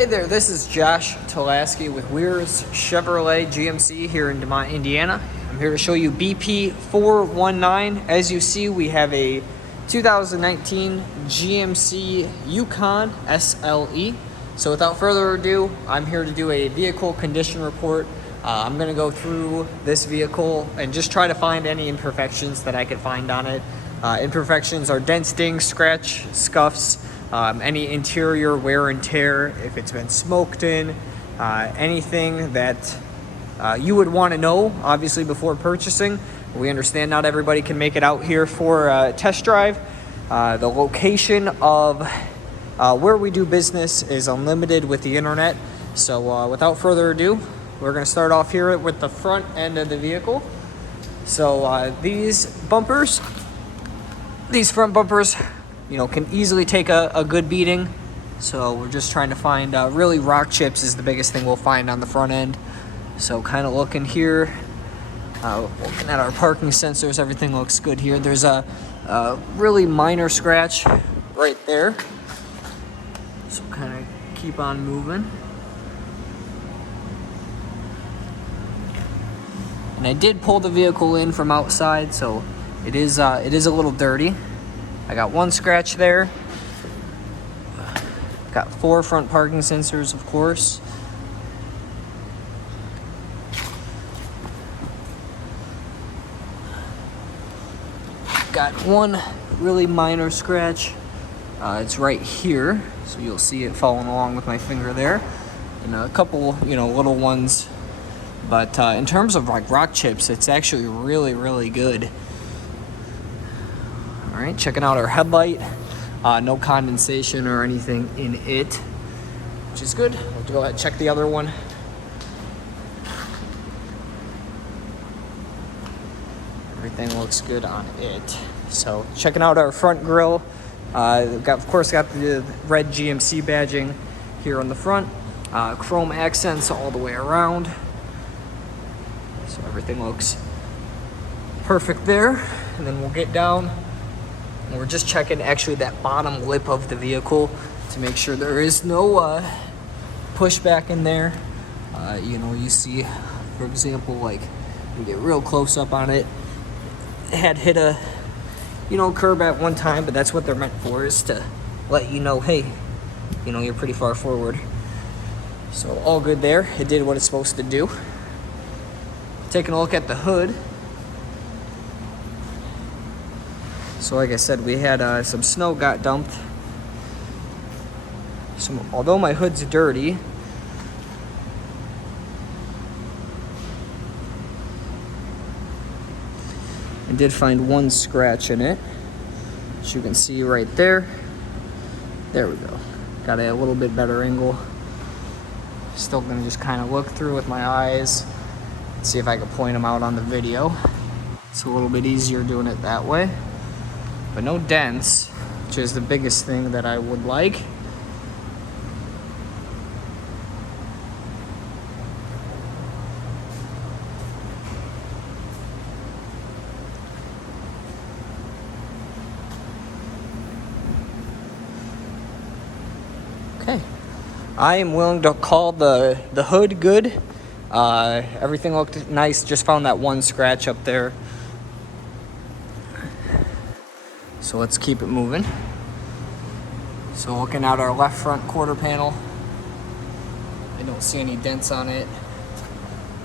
Hey there, this is Josh Tolaski with Weir's Chevrolet GMC here in DeMont, Indiana. I'm here to show you BP419. As you see, we have a 2019 GMC Yukon SLE. So without further ado, I'm here to do a vehicle condition report. I'm going to go through this vehicle and just try to find any imperfections that I could find on it. Imperfections are dents, dings, scratch, scuffs, any interior wear and tear, if it's been smoked in, anything that you would want to know, obviously, before purchasing. We understand not everybody can make it out here for a test drive. The location of where we do business is unlimited with the internet. So without further ado, we're going to start off here with the front end of the vehicle. So these front bumpers, you know, can easily take a good beating. So we're just trying to find, really rock chips is the biggest thing we'll find on the front end. So kind of looking here, looking at our parking sensors, everything looks good here. There's a really minor scratch right there. So kind of keep on moving. And I did pull the vehicle in from outside, so it is a little dirty. I got one scratch there. Got 4 front parking sensors, of course. Got one really minor scratch. It's right here, so you'll see it following along with my finger there. And a couple, little ones. But in terms of like rock chips, it's actually really, really good. All right, checking out our headlight. No condensation or anything in it, which is good. We'll go ahead and check the other one. Everything looks good on it. So checking out our front grille. We've got the red GMC badging here on the front. Chrome accents all the way around. So everything looks perfect there. And then we'll get down and we're just checking actually that bottom lip of the vehicle to make sure there is no pushback in there. You see, for example, like we get real close up on it. It had hit a curb at one time, but that's what they're meant for, is to let you know, hey, you're pretty far forward. So all good there. It did what it's supposed to do. Taking a look at the hood. So like I said, we had some snow got dumped. So although my hood's dirty, I did find one scratch in it, as you can see right there. There we go. Got a little bit better angle. Still gonna just kind of look through with my eyes, see if I can point them out on the video. It's a little bit easier doing it that way. But no dents, which is the biggest thing that I would like. Okay, I am willing to call the hood good. Everything looked nice, just found that one scratch up there. So let's keep it moving. So looking at our left front quarter panel, I don't see any dents on it.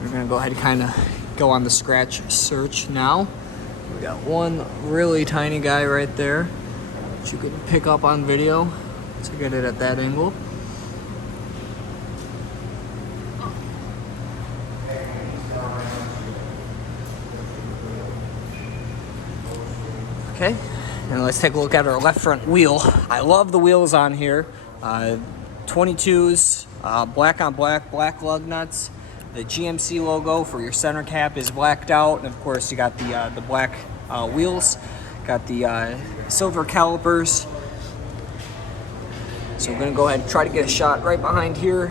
We're gonna go ahead and kind of go on the scratch search now. We got one really tiny guy right there, which you can pick up on video to get it at that angle. Okay. And let's take a look at our left front wheel. I love the wheels on here. 22s, black on black, black lug nuts. The GMC logo for your center cap is blacked out. And of course you got the black wheels. Got the silver calipers. So we're gonna go ahead and try to get a shot right behind here.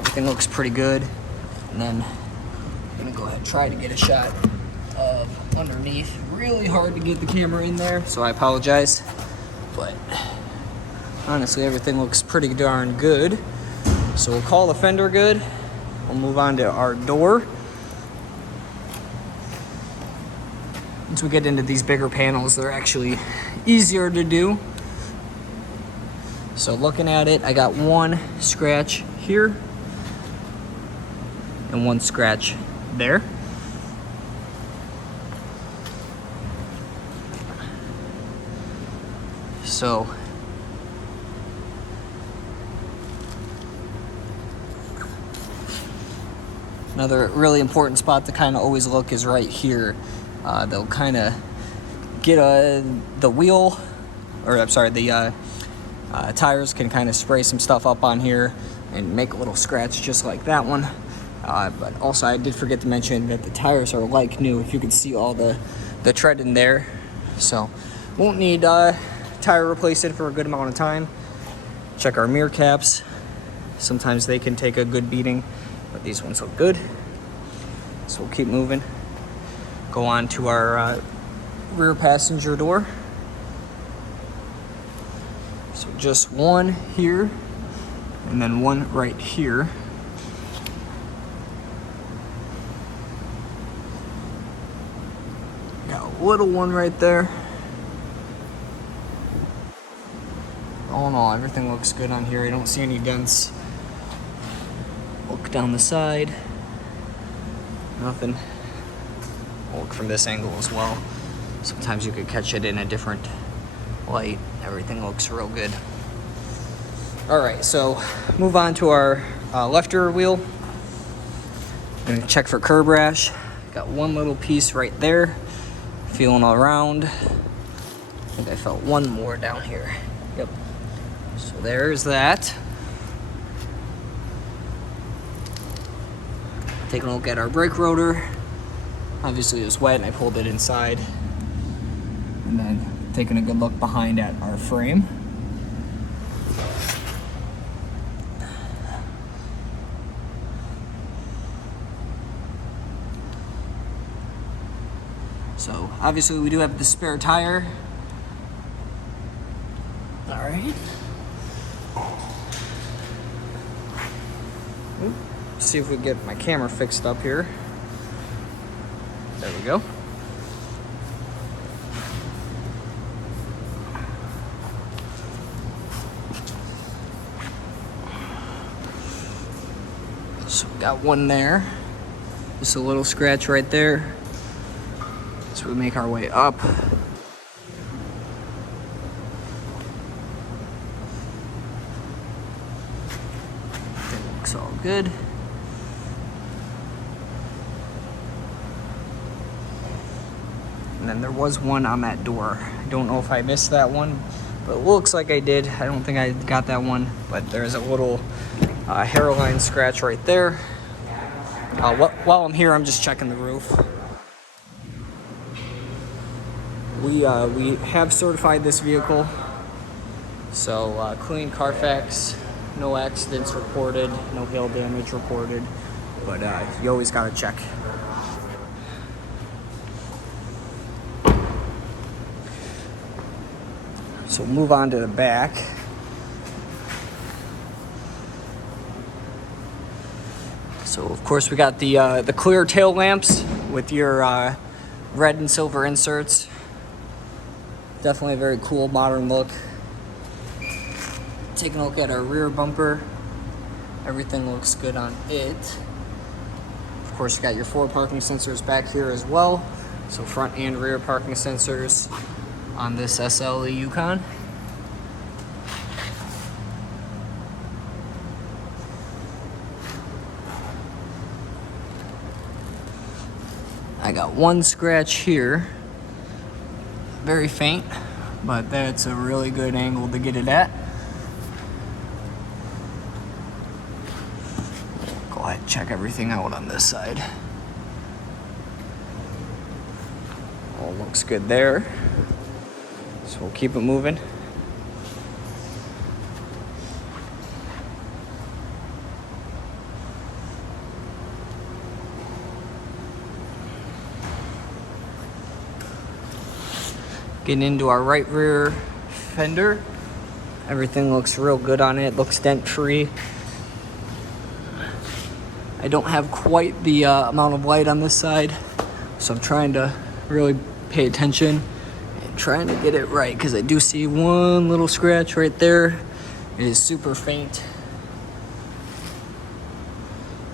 Everything looks pretty good. And then I'm gonna go ahead and try to get a shot of underneath. Really hard to get the camera in there, so I apologize, but honestly, everything looks pretty darn good. So we'll call the fender good. We'll move on to our door. Once we get into these bigger panels, they're actually easier to do. So looking at it, I got one scratch here and one scratch there. So another really important spot to kind of always look is right here. They'll kind of get the wheel, or I'm sorry, the tires can kind of spray some stuff up on here and make a little scratch just like that one. But also I did forget to mention that the tires are like new. If you can see all the tread in there. So won't need tire replacement for a good amount of time. Check our mirror caps. Sometimes they can take a good beating, but these ones look good. So we'll keep moving. Go on to our rear passenger door. So just one here and then one right here. Got a little one right there. All in all, everything looks good on here. I don't see any dents. Look down the side. Nothing. I'll look from this angle as well. Sometimes you could catch it in a different light. Everything looks real good. All right, so move on to our left rear wheel. Gonna check for curb rash. Got one little piece right there. Feeling all around. I think I felt one more down here. Yep. So there's that. Taking a look at our brake rotor. Obviously it was wet and I pulled it inside. And then taking a good look behind at our frame. So obviously we do have the spare tire. All right. See if we can get my camera fixed up here. There we go. So we got one there. Just a little scratch right there. So we make our way up. It looks all good. And then there was one on that door. I don't know if I missed that one, but it looks like I did. I don't think I got that one, but there's a little hairline scratch right there. While I'm here, I'm just checking the roof. We have certified this vehicle, so clean Carfax, no accidents reported, no hail damage reported, but you always gotta check. So move on to the back. So of course we got the clear tail lamps with your red and silver inserts. Definitely a very cool modern look. Taking a look at our rear bumper. Everything looks good on it. Of course you got your 4 parking sensors back here as well. So front and rear parking sensors on this SLE Yukon. I got one scratch here, very faint, but that's a really good angle to get it at. Go ahead and check everything out on this side. All looks good there. So we'll keep it moving. Getting into our right rear fender. Everything looks real good on it. Looks dent free. I don't have quite the amount of light on this side, so I'm trying to really pay attention and trying to get it right, because I do see one little scratch right there. It is super faint.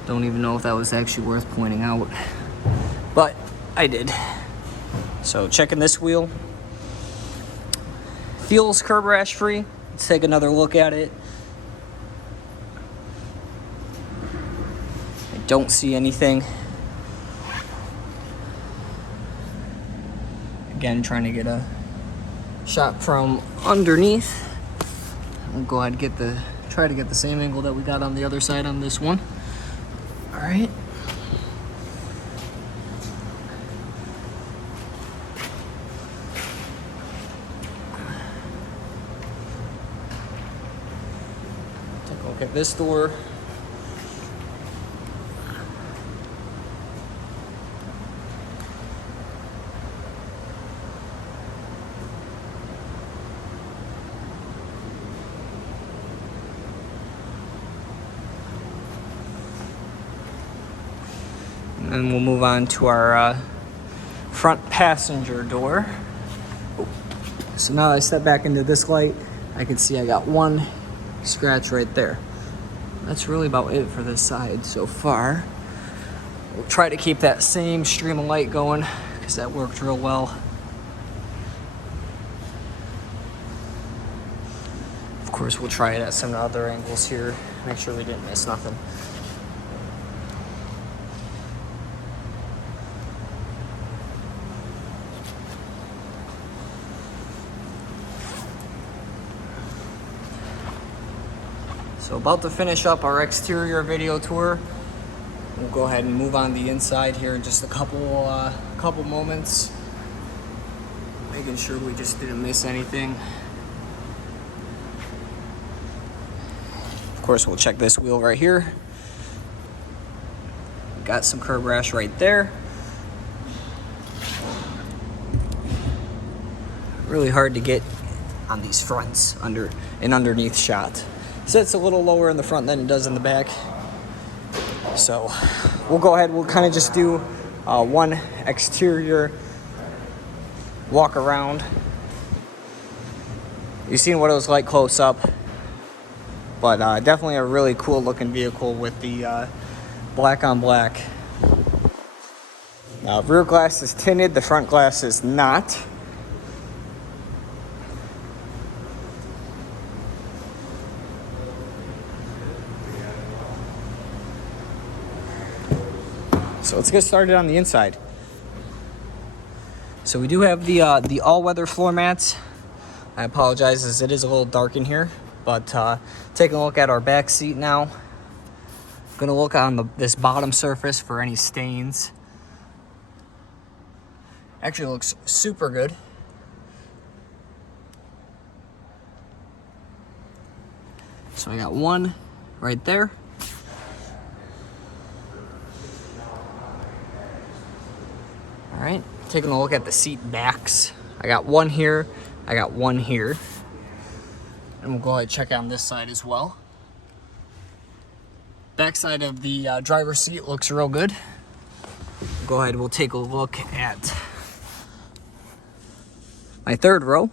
Don't even know if that was actually worth pointing out, but I did. So checking this wheel. Feels curb rash free. Let's take another look at it. I don't see anything. Again, trying to get a shot from underneath. We'll go ahead and try to get the same angle that we got on the other side on this one. All right. Take a look at this door. And we'll move on to our front passenger door. So now I step back into this light, I can see I got one scratch right there. That's really about it for this side so far. We'll try to keep that same stream of light going, because that worked real well. Of course, we'll try it at some other angles here, make sure we didn't miss nothing. So about to finish up our exterior video tour. We'll go ahead and move on the inside here in just a couple moments. Making sure we just didn't miss anything. Of course, we'll check this wheel right here. Got some curb rash right there. Really hard to get on these fronts underneath shot. Sits a little lower in the front than it does in the back. So we'll go ahead, we'll kind of just do one exterior walk around. You've seen what it was like close up, but definitely a really cool looking vehicle with the black on black. Rear glass is tinted, the front glass is not. So let's get started on the inside. So we do have the all-weather floor mats. I apologize as it is a little dark in here, but taking a look at our back seat now. Gonna look on this bottom surface for any stains. Actually looks super good. So I got one right there. All right, taking a look at the seat backs. I got one here, I got one here. And we'll go ahead and check on this side as well. Back side of the driver's seat looks real good. Go ahead, we'll take a look at my third row,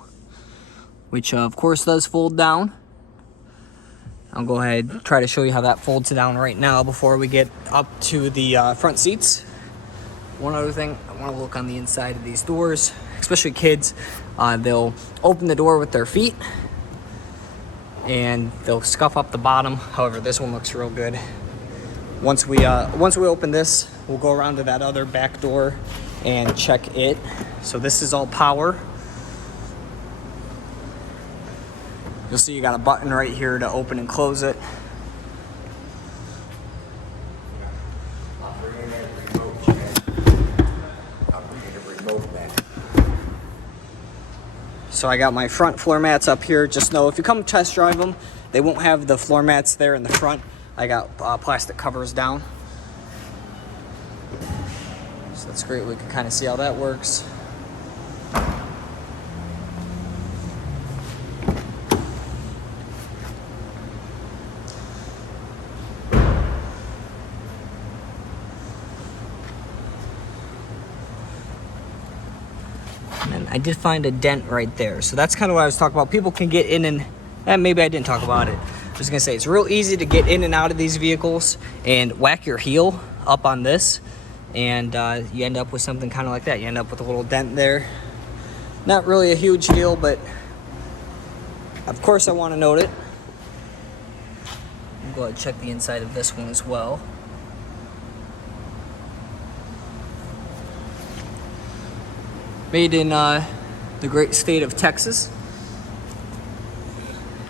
which of course does fold down. I'll go ahead and try to show you how that folds down right now before we get up to the front seats. One other thing, I want to look on the inside of these doors, especially kids. They'll open the door with their feet and they'll scuff up the bottom. However, this one looks real good. Once we open this, we'll go around to that other back door and check it. So this is all power. You'll see you got a button right here to open and close it. So I got my front floor mats up here. Just know if you come test drive them, they won't have the floor mats there in the front. I got plastic covers down. So that's great. We can kind of see how that works. I did find a dent right there. So that's kind of what I was talking about. People can get in and maybe I didn't talk about it. I was gonna say, it's real easy to get in and out of these vehicles and whack your heel up on this, and you end up with something kind of like that. You end up with a little dent there. Not really a huge deal, but of course I want to note it. I'll go ahead and check the inside of this one as well. Made in the great state of Texas.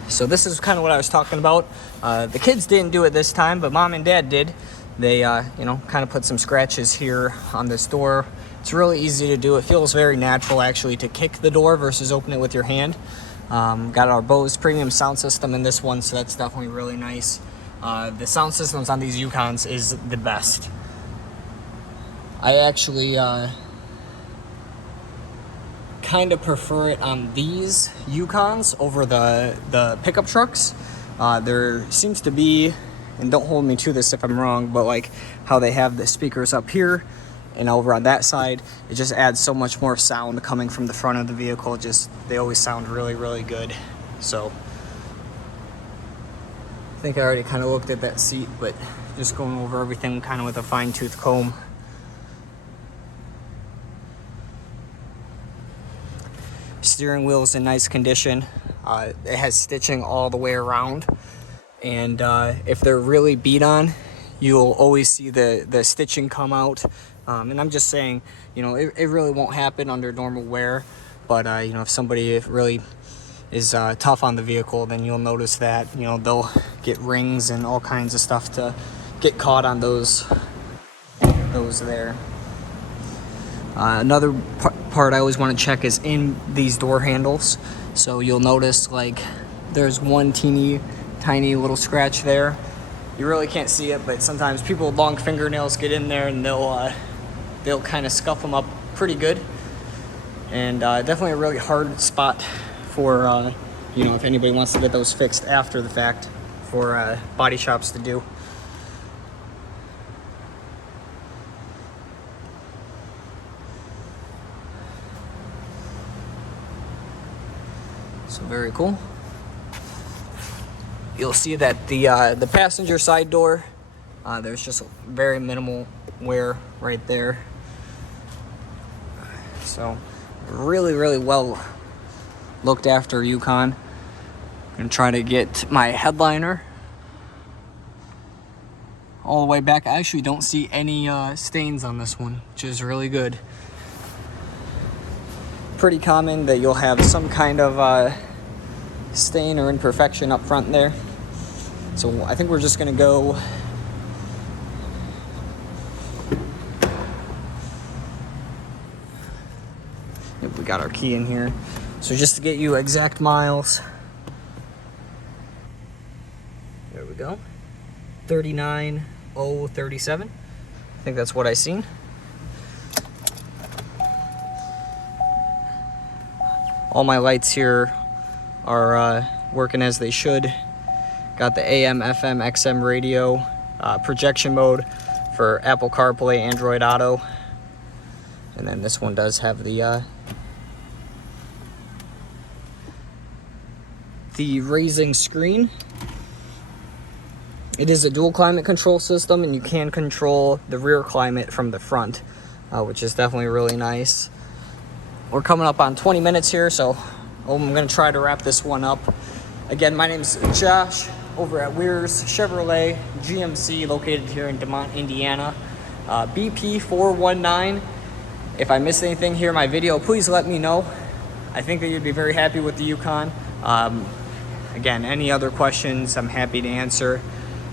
So this is kind of what I was talking about. The kids didn't do it this time, but mom and dad did. They, you know, kind of put some scratches here on this door. It's really easy to do. It feels very natural, actually, to kick the door versus open it with your hand. Got our Bose premium sound system in this one, so that's definitely really nice. The sound systems on these Yukons is the best. I actually kind of prefer it on these Yukons over the pickup trucks. There seems to be, and don't hold me to this if I'm wrong, but like how they have the speakers up here and over on that side, it just adds so much more sound coming from the front of the vehicle. They always sound really, really good. So I think I already kind of looked at that seat, but just going over everything kind of with a fine-tooth comb. Steering wheel is in nice condition. It has stitching all the way around, and if they're really beat on, you'll always see the stitching come out. And I'm just saying, you know, it really won't happen under normal wear, but you know, if somebody really is tough on the vehicle, then you'll notice that, you know, they'll get rings and all kinds of stuff to get caught on those there. Another part I always want to check is in these door handles. So you'll notice like there's one teeny tiny little scratch there. You really can't see it, but sometimes people with long fingernails get in there and they'll kind of scuff them up pretty good. And definitely a really hard spot for you know, if anybody wants to get those fixed after the fact, for body shops to do. So very cool. You'll see that the passenger side door, there's just very minimal wear right there. So really, really well looked after Yukon. I'm gonna try to get my headliner all the way back. I actually don't see any stains on this one, which is really good. Pretty common that you'll have some kind of stain or imperfection up front there. So I think we're just gonna go we got our key in here. So just to get you exact miles, there we go, 39,037. I think that's what I seen. All my lights here are working as they should. Got the AM, FM, XM radio, projection mode for Apple CarPlay, Android Auto. And then this one does have the raising screen. It is a dual climate control system, and you can control the rear climate from the front, which is definitely really nice. We're coming up on 20 minutes here, so I'm going to try to wrap this one up. Again, my name's Josh over at Weir's Chevrolet GMC, located here in DeMont, Indiana. BP419. If I missed anything here in my video, please let me know. I think that you'd be very happy with the Yukon. Again, any other questions, I'm happy to answer.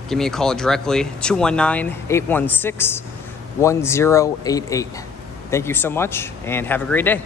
Give me a call directly, 219-816-1088. Thank you so much, and have a great day.